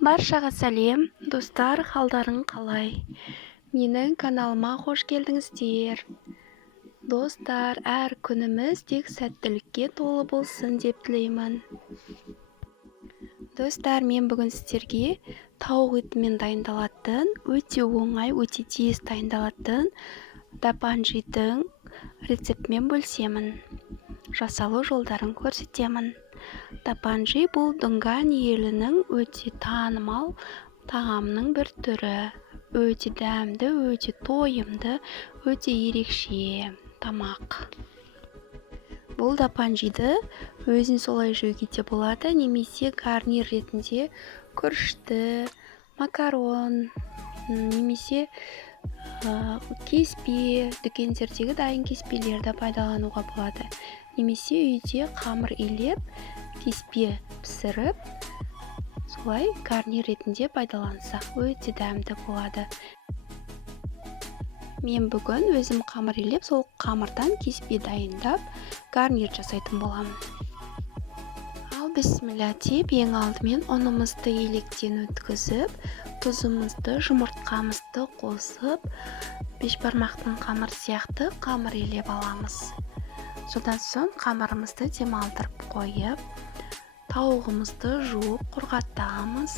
Баршаға сәлем, достар, қалдарың қалай? Менің каналыма қош келдіңіздер. Достар, әр күніміз тек сәттілікке толы болсын деп тілеймін. Достар, мен бүгін сіздерге тауық етімен дайындалатын, өте оңай, өте тез дайындалатын дапанжидың рецептімен бөлісемін. Жасалу жолдарын көрсетемін. Дапанжи бұл Дунган елінің өте танымал тағамның бір түрі. Өте дәмді, өте тойымды, өте ерекше тамақ. Бұл дапанжиді өзін солай жеуге де болады, немесе гарнир ретінде күрішті, макарон, немесе кеспе, дүкендердегі дайын кеспелерді пайдалануға болады. Немесе үйде қамыр илеп, кеспе пісіріп, солай гарнир ретінде пайдалансақ, өте дәмді болады. Мен бүгін өзім қамыр илеп, сол қамырдан кеспе дайындап, гарнир жасайтын боламын. Ал бісміллә деп, ең алдымен ұнымызды електен өткізіп, тұзымызды, жұмыртқамызды қосып, бешбармақтың қамыр сияқты қамыр илеп аламыз. Содан соң қамырымызды демалдырып қойып, тауығымызды жуып құрғатамыз.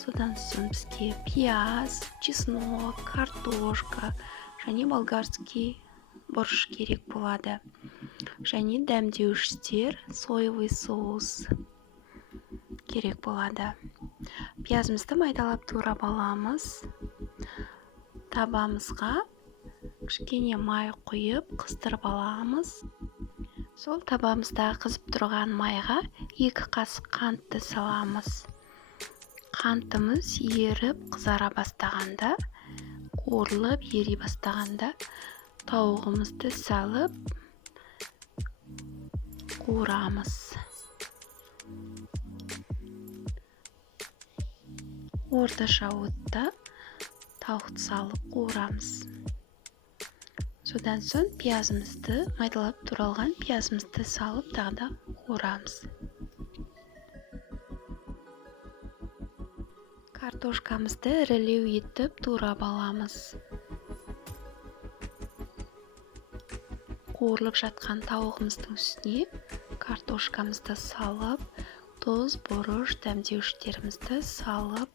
Содан соң бізге пияз, чеснок, картошка және болгарский бұрыш керек болады. Және дәмдеуіштер, соевый соус керек болады. Пиязымызды майдалап турап аламыз. Табамызға кішкене май құйып қыздырып аламыз. Сол табамызда қызып тұрған майға 2 қасық қантты саламыз. Қантымыз еріп қызара бастағанда, қуырылып ери бастағанда, тауығымызды салып қуырамыз. Орташа отта тауықты салып қуырамыз. Содан соң пиязымызды, майдалап туралған пиязымызды салып тағы да қуырамыз. Картошкамызды ірілеу етіп турап аламыз. Қуырылып жатқан тауығымыздың үстіне картошкамызды салып, тұз, бұрыш, дәмдеуіштерімізді салып,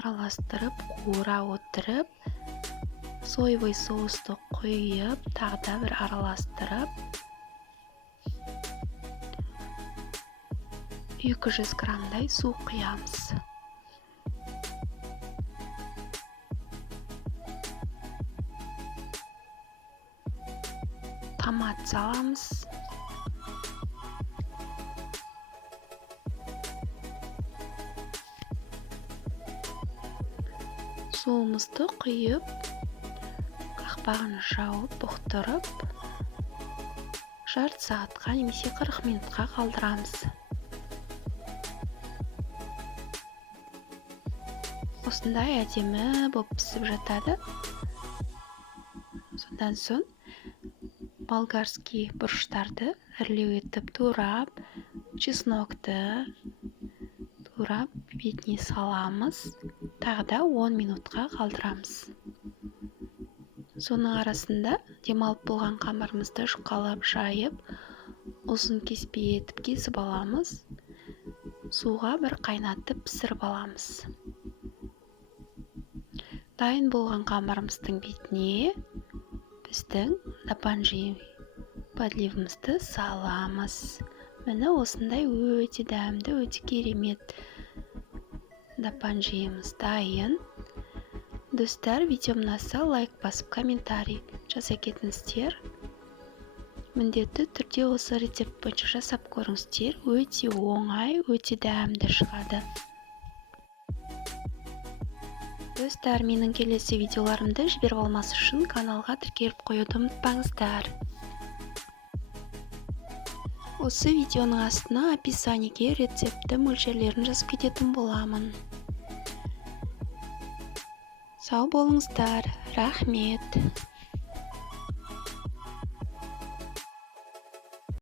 араластырып, қуыра отырып, соевый соусты құйып, тағы да бір араластырып, 200 граммдай су құямыз. Томат саламыз. Суымызды құйып, қақпағын жауып, бұқтырып, жарты сағатқа немесе 40 минутқа қалдырамыз. Осындай әдемі болып пісіп жатады. Содан соң болгарский бұрыштарды ірілеу етіп турап, чеснокты турап, бетіне саламыз. Тағы да 10 минутқа қалдырамыз. Соның арасында демалып болған қамырымызды жұқалап жайып, ұзын кеспе етіп кесіп аламыз. Суға бір қайнатып пісіріп аламыз. Дайын болған қамырымыздың бетіне біздің дапанжи подливымызды саламыз. Міне осындай өте дәмді, өте керемет дапанжиымыз дайын. Достар, видеом ұнаса лайк басып, комментарий жаза кетіңіздер. Міндетті түрде осы рецепт бойынша жасап көріңіздер. Өте оңай, өте дәмді шығады. Достар, менің келесі видеоларымды жіберіп алмас үшін каналға тіркеліп қоюды ұмытпаңыздар. Осы видеоның астына описаниеге рецепті мөлшерлерін жазып кететін боламын. Сау болыңыздар, рахмет.